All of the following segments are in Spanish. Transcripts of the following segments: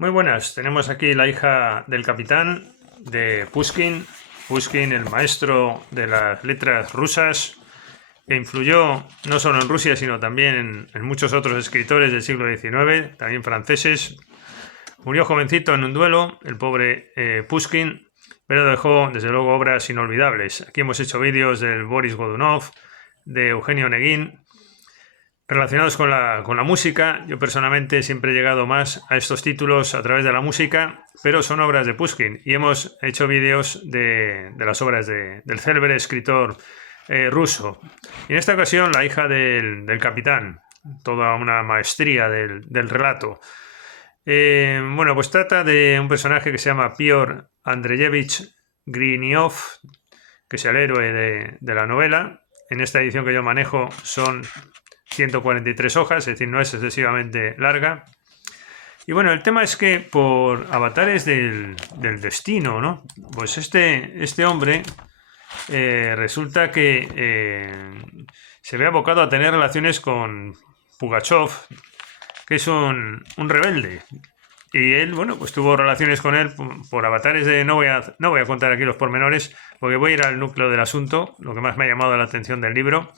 Muy buenas, tenemos aquí la hija del capitán de Pushkin, Pushkin, el maestro de las letras rusas, que influyó no solo en Rusia, sino también en muchos otros escritores del siglo XIX, también franceses. Murió jovencito en un duelo, el pobre Pushkin, pero dejó desde luego obras inolvidables. Aquí hemos hecho vídeos del Boris Godunov, de Eugenio Onegin, relacionados con la música. Yo personalmente siempre he llegado más a estos títulos a través de la música, pero son obras de Pushkin y hemos hecho vídeos de las obras del célebre escritor ruso. Y en esta ocasión la hija del capitán, toda una maestría del relato. Bueno, pues trata de un personaje que se llama Piotr Andreyevich Griniov, que es el héroe de la novela. En esta edición que yo manejo son 143 hojas, es decir, no es excesivamente larga. Y bueno, el tema es que por avatares del destino, ¿no? Pues este hombre resulta que se ve abocado a tener relaciones con Pugachov, que es un rebelde. Y él, bueno, pues tuvo relaciones con él por avatares de... No voy a contar aquí los pormenores, porque voy a ir al núcleo del asunto, lo que más me ha llamado la atención del libro.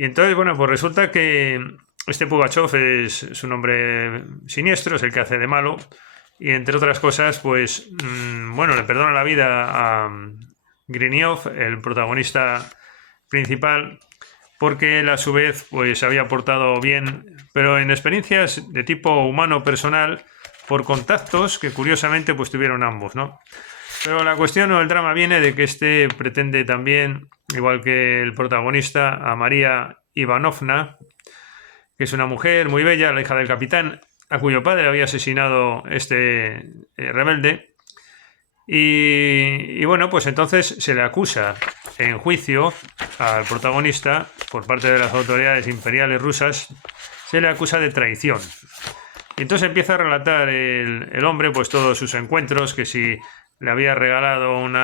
Y entonces, bueno, pues resulta que este Pugachov es un hombre siniestro, es el que hace de malo, y entre otras cosas, pues, bueno, le perdona la vida a Griniov, el protagonista principal, porque él a su vez, pues, había portado bien, pero en experiencias de tipo humano personal, por contactos que curiosamente, pues, tuvieron ambos, ¿no? Pero la cuestión o el drama viene de que este pretende también, igual que el protagonista, a María Ivanovna, que es una mujer muy bella, la hija del capitán, a cuyo padre había asesinado este rebelde. Y bueno, pues entonces se le acusa en juicio al protagonista por parte de las autoridades imperiales rusas, se le acusa de traición. Y entonces empieza a relatar el hombre pues todos sus encuentros, que si le había regalado un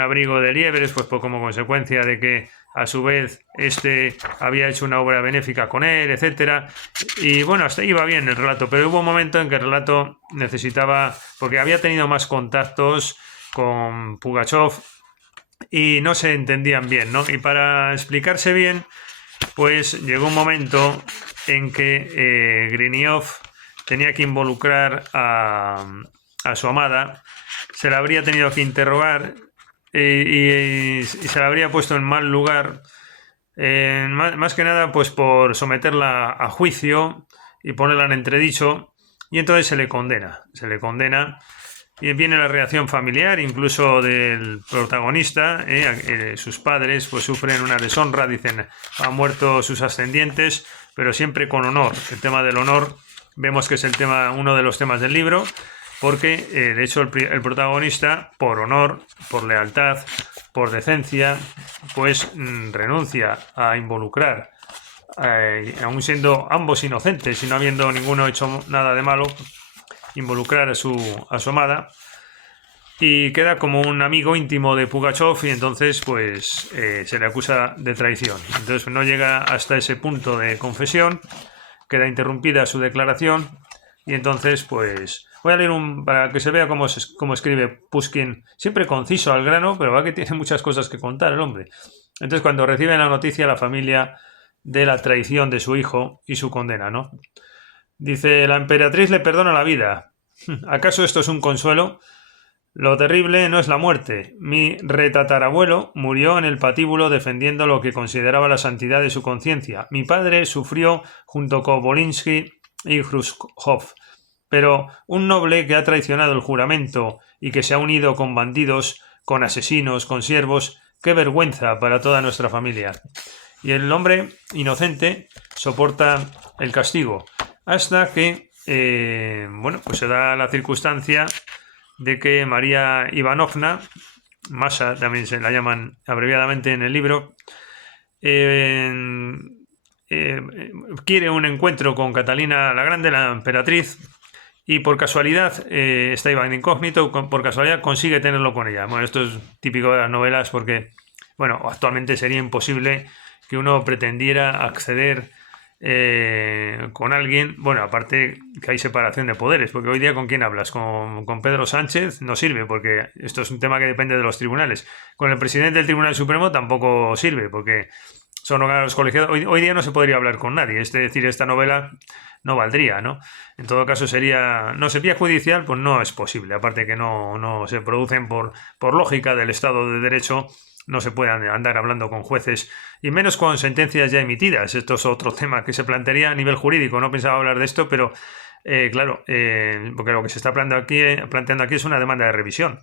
abrigo de liebres, pues como consecuencia de que a su vez este había hecho una obra benéfica con él, etcétera. Y bueno, hasta ahí iba bien el relato, pero hubo un momento en que el relato necesitaba, porque había tenido más contactos con Pugachov y no se entendían bien, ¿no? Y para explicarse bien, pues llegó un momento en que Griniov tenía que involucrar a su amada, se la habría tenido que interrogar y se la habría puesto en mal lugar, más que nada pues por someterla a juicio y ponerla en entredicho, y entonces se le condena y viene la reacción familiar, incluso del protagonista. Sus padres pues sufren una deshonra, dicen, han muerto sus ascendientes, pero siempre con honor. El tema del honor vemos que es uno de los temas del libro, porque de hecho el protagonista, por honor, por lealtad, por decencia, pues renuncia a involucrar, aun siendo ambos inocentes y no habiendo ninguno hecho nada de malo, involucrar a su amada, y queda como un amigo íntimo de Pugachov, y entonces pues se le acusa de traición. Entonces no llega hasta ese punto de confesión, queda interrumpida su declaración, y entonces pues voy a leer para que se vea cómo escribe Pushkin, siempre conciso al grano, pero va que tiene muchas cosas que contar el hombre. Entonces, cuando recibe la noticia la familia de la traición de su hijo y su condena, ¿no? Dice: la emperatriz le perdona la vida. ¿Acaso esto es un consuelo? Lo terrible no es la muerte. Mi retatarabuelo murió en el patíbulo defendiendo lo que consideraba la santidad de su conciencia. Mi padre sufrió junto con Volinsky y Khrushchev. Pero un noble que ha traicionado el juramento y que se ha unido con bandidos, con asesinos, con siervos, ¡qué vergüenza para toda nuestra familia! Y el hombre inocente soporta el castigo hasta que, bueno, pues se da la circunstancia de que María Ivanovna, Masha también se la llaman abreviadamente en el libro, quiere un encuentro con Catalina la Grande, la emperatriz, y por casualidad está Iván incógnito, por casualidad consigue tenerlo con ella. Bueno, esto es típico de las novelas porque, bueno, actualmente sería imposible que uno pretendiera acceder con alguien, bueno, aparte que hay separación de poderes, porque hoy día ¿con quién hablas? Con Pedro Sánchez no sirve, porque esto es un tema que depende de los tribunales. Con el presidente del Tribunal Supremo tampoco sirve, porque son órganos colegiados. Hoy día no se podría hablar con nadie, es decir, esta novela no valdría, ¿no? En todo caso sería vía judicial, pues no es posible, aparte que no se producen por lógica del Estado de Derecho, no se puede andar hablando con jueces y menos con sentencias ya emitidas. Esto es otro tema que se plantearía a nivel jurídico. No pensaba hablar de esto, pero claro, porque lo que se está planteando aquí es una demanda de revisión.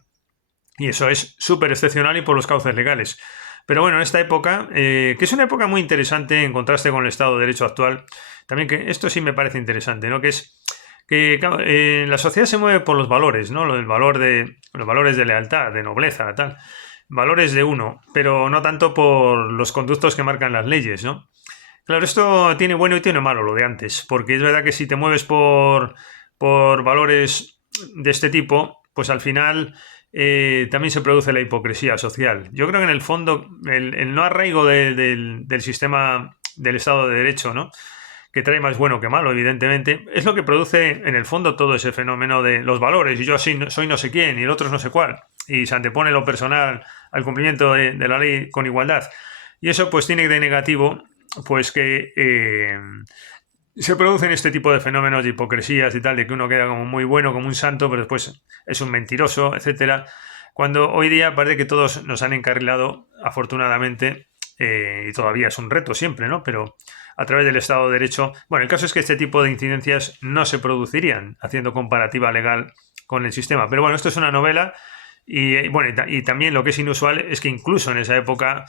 Y eso es súper excepcional y por los cauces legales. Pero bueno, en esta época, que es una época muy interesante en contraste con el Estado de Derecho actual, también que esto sí me parece interesante, ¿no? Que es que claro, la sociedad se mueve por los valores, ¿no? Los valores de lealtad, de nobleza, tal. Valores de uno, pero no tanto por los conductos que marcan las leyes, ¿no? Claro, esto tiene bueno y tiene malo lo de antes, porque es verdad que si te mueves por valores de este tipo, pues al final también se produce la hipocresía social. Yo creo que en el fondo el no arraigo del sistema del Estado de Derecho, ¿no? Que trae más bueno que malo, evidentemente, es lo que produce en el fondo todo ese fenómeno de los valores, y yo así soy no sé quién y el otro es no sé cuál, y se antepone lo personal al cumplimiento de la ley con igualdad. Y eso pues tiene de negativo pues que se producen este tipo de fenómenos de hipocresías y tal, de que uno queda como muy bueno, como un santo, pero después es un mentiroso, etcétera. Cuando hoy día parece que todos nos han encarrilado, afortunadamente, y todavía es un reto siempre, ¿no? Pero a través del Estado de Derecho. Bueno, el caso es que este tipo de incidencias no se producirían haciendo comparativa legal con el sistema. Pero bueno, esto es una novela y bueno, y también lo que es inusual es que incluso en esa época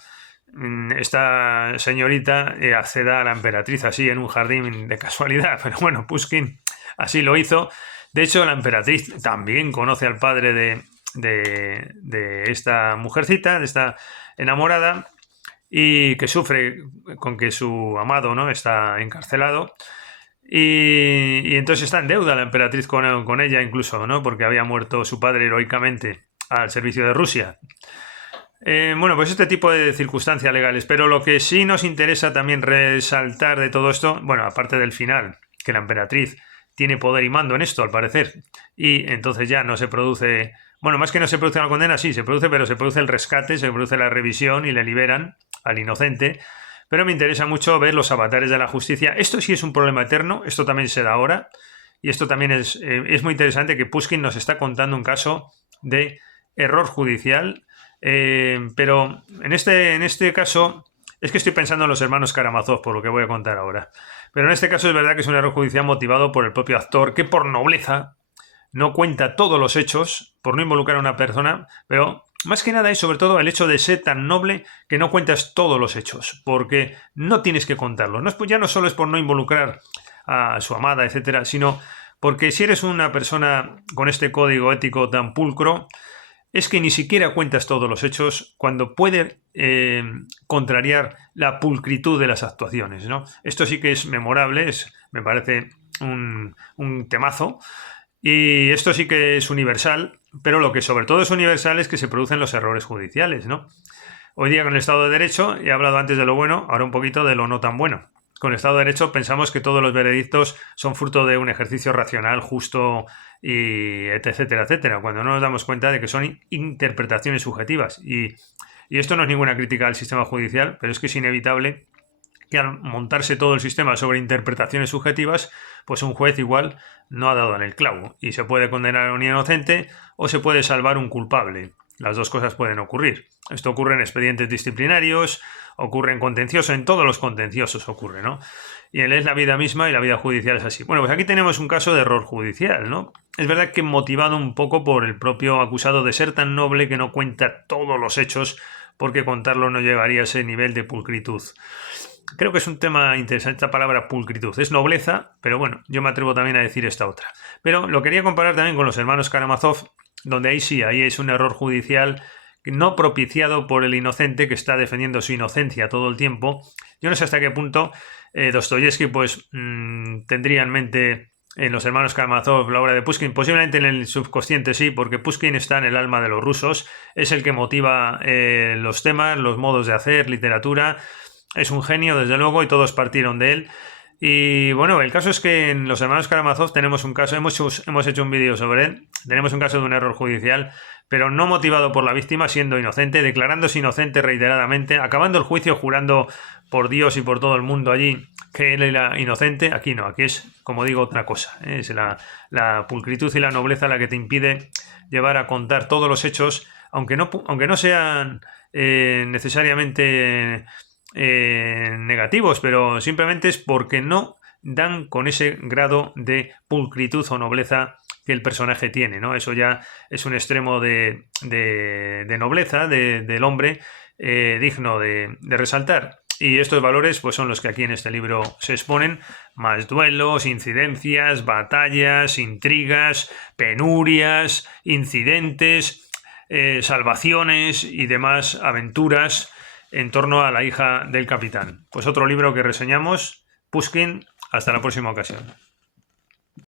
esta señorita acceda a la emperatriz así en un jardín de casualidad. Pero bueno, Pushkin así lo hizo. De hecho, la emperatriz también conoce al padre de esta mujercita, de esta enamorada, y que sufre con que su amado, ¿no?, está encarcelado. Y entonces está en deuda la emperatriz con ella incluso, ¿no? Porque había muerto su padre heroicamente al servicio de Rusia. Bueno, pues este tipo de circunstancias legales. Pero lo que sí nos interesa también resaltar de todo esto, bueno, aparte del final, que la emperatriz tiene poder y mando en esto, al parecer, y entonces ya no se produce, bueno, más que no se produce una condena, sí, se produce, pero se produce el rescate, se produce la revisión y le liberan al inocente. Pero me interesa mucho ver los avatares de la justicia. Esto sí es un problema eterno, esto también se da ahora, y esto también es muy interesante que Pushkin nos está contando un caso de error judicial, pero en este caso es que estoy pensando en los hermanos Karamazov, por lo que voy a contar ahora. Pero en este caso es verdad que es un error judicial motivado por el propio actor, que por nobleza no cuenta todos los hechos, por no involucrar a una persona, pero más que nada es sobre todo el hecho de ser tan noble que no cuentas todos los hechos, porque no tienes que contarlos. Ya no solo es por no involucrar a su amada, etcétera, sino porque si eres una persona con este código ético tan pulcro, es que ni siquiera cuentas todos los hechos cuando puede contrariar la pulcritud de las actuaciones, ¿no? Esto sí que es memorable, me parece un temazo, y esto sí que es universal, pero lo que sobre todo es universal es que se producen los errores judiciales, ¿no? Hoy día con el Estado de Derecho, he hablado antes de lo bueno, ahora un poquito de lo no tan bueno. Con el Estado de Derecho pensamos que todos los veredictos son fruto de un ejercicio racional, justo, y etcétera, etcétera, cuando no nos damos cuenta de que son interpretaciones subjetivas. Y esto no es ninguna crítica al sistema judicial, pero es que es inevitable que al montarse todo el sistema sobre interpretaciones subjetivas, pues un juez igual no ha dado en el clavo y se puede condenar a un inocente o se puede salvar un culpable. Las dos cosas pueden ocurrir. Esto ocurre en expedientes disciplinarios, ocurre en contencioso, en todos los contenciosos ocurre, ¿no? Y es la vida misma y la vida judicial es así. Bueno, pues aquí tenemos un caso de error judicial, ¿no? Es verdad que motivado un poco por el propio acusado de ser tan noble que no cuenta todos los hechos, porque contarlo no llevaría a ese nivel de pulcritud. Creo que es un tema interesante esta palabra pulcritud. Es nobleza, pero bueno, yo me atrevo también a decir esta otra. Pero lo quería comparar también con los hermanos Karamazov, donde ahí es un error judicial no propiciado por el inocente que está defendiendo su inocencia todo el tiempo. Yo no sé hasta qué punto Dostoyevsky pues tendría en mente en los hermanos Karamazov la obra de Pushkin. Posiblemente en el subconsciente sí, porque Pushkin está en el alma de los rusos, es el que motiva los temas, los modos de hacer, literatura. Es un genio, desde luego, y todos partieron de él. Y bueno, el caso es que en los hermanos Karamazov tenemos un caso, hemos hecho un vídeo sobre él, tenemos un caso de un error judicial, pero no motivado por la víctima, siendo inocente, declarándose inocente reiteradamente, acabando el juicio jurando por Dios y por todo el mundo allí que él era inocente. Aquí no, aquí es, como digo, otra cosa, ¿eh? Es la pulcritud y la nobleza la que te impide llevar a contar todos los hechos, aunque no sean necesariamente negativos, pero simplemente es porque no dan con ese grado de pulcritud o nobleza que el personaje tiene, ¿no? Eso ya es un extremo de nobleza del hombre digno de resaltar. Y estos valores pues son los que aquí en este libro se exponen, más duelos, incidencias, batallas, intrigas, penurias, incidentes, salvaciones y demás aventuras en torno a la hija del capitán. Pues otro libro que reseñamos, Pushkin. Hasta la próxima ocasión.